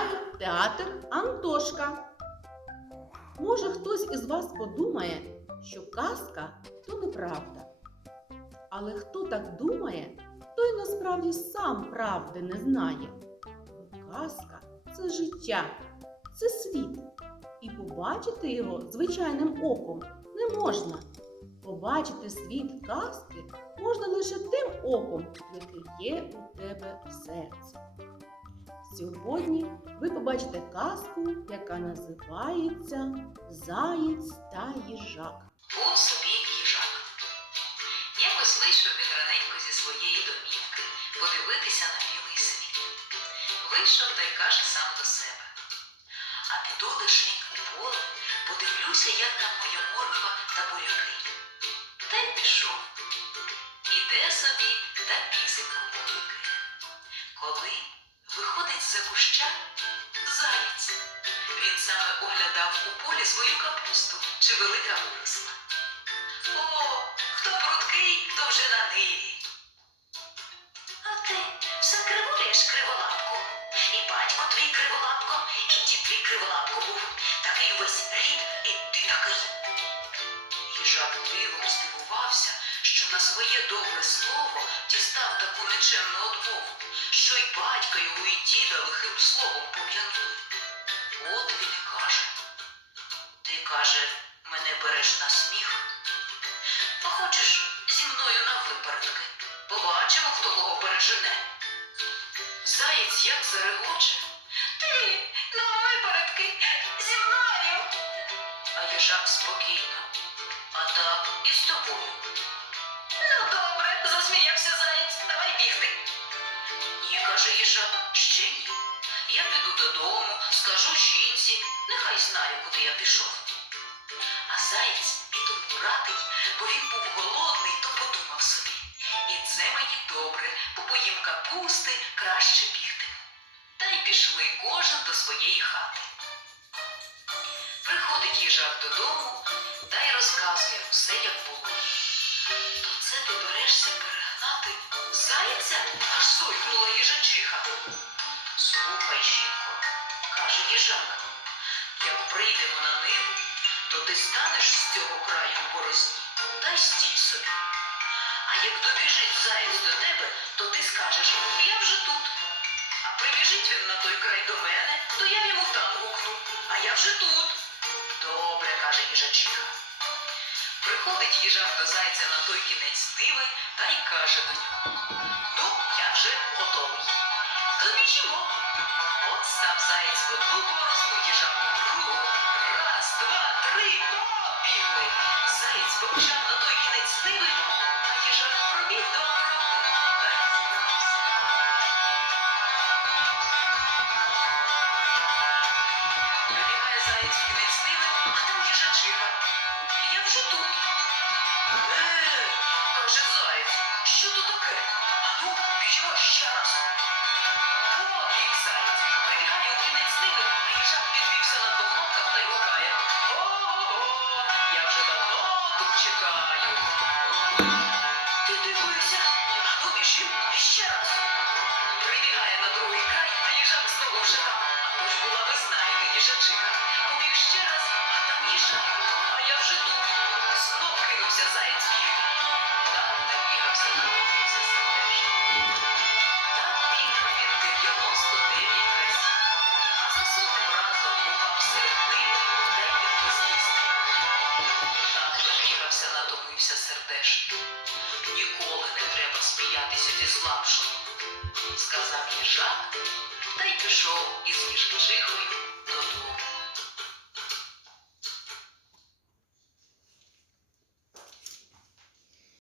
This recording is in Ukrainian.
грає театр Антошка. Може, хтось із вас подумає, що казка то неправда. Але хто так думає, той насправді сам правди не знає. Казка це життя, це світ. І побачити його звичайним оком не можна. Побачити світ казки можна лише тим оком, який є у тебе в серці. Сьогодні ви побачите казку, яка називається Заєць та їжак. Був собі їжак. Якось вийшов він раненько зі своєї домівки подивитися на білий світ. Вийшов та й каже сам до себе. А піду лишень у поле, подивлюся, як там моя морква та буряки. Та й пішов. Іде собі та пісеньку куща заєць. Він саме оглядав у полі свою капусту, чи велика виросла. О, хто прудкий, хто вже на ниві. А ти все кривуєш криволапку. І батько твій криволапко, і дід твій криволапко був. Такий весь рід, і ти такий. Їжак дивом здивувався, що на своє добре слово дістав таку нечемну що й батька його і діда лихим словом пом'янули. От він і каже. Ти, каже, мене береш на сміх. Хочеш зі мною на випередки? Побачимо, хто кого пережене. Заєць як зарегоче. Ти на випередки зі мною. А їжак спокійно. А так і з тобою. Ну засміявся заєць. Давай бігти. Ні, каже їжак, ще ні. Я піду додому, скажу жінці, нехай знає, куди я пішов. А заєць тому радий, бо він був голодний, то подумав собі. І це мені добре, бо поїм капусти краще бігтиму. Та й пішли кожен до своєї хати. Приходить їжак додому та й розказує все, як було. То це ти берешся перегнати зайця? аж сойкнула їжачиха. Слухай, жінко, каже їжак, як прийдемо на ниву, то ти станеш з цього краю в борозні та стій собі. А як добіжить заєць до тебе, то ти скажеш, я вже тут. А прибіжить він на той край до мене, то я йому там гукну, а я вже тут. Добре, каже їжачиха. Приходить їжак до зайця на той кінець ниви та й каже до нього. Ну, я вже готовий. То нічого. От став заєць в одну борозну, їжак в другу. Раз, два, три, побігли. Заєць побіжав на той кінець ниви, каже заєць, що то таке? А ну, біжимо ще раз. Побіг заєць. Прибігає у кінець ниви, а підвівся на двох лапках та й гукає. Ого, я вже давно тут чекаю. Ти дивися, а ну біжим ще раз. Прибігає на другий край, а їжак знову вже там. А то ж була ви знаєте, їжачиха. Побіг ще раз, а там їжак. А я вже тут. Знов кинувся заєць Ніколи не треба сміятися зі слабшого, сказав їжак, та й пішов із їжачихою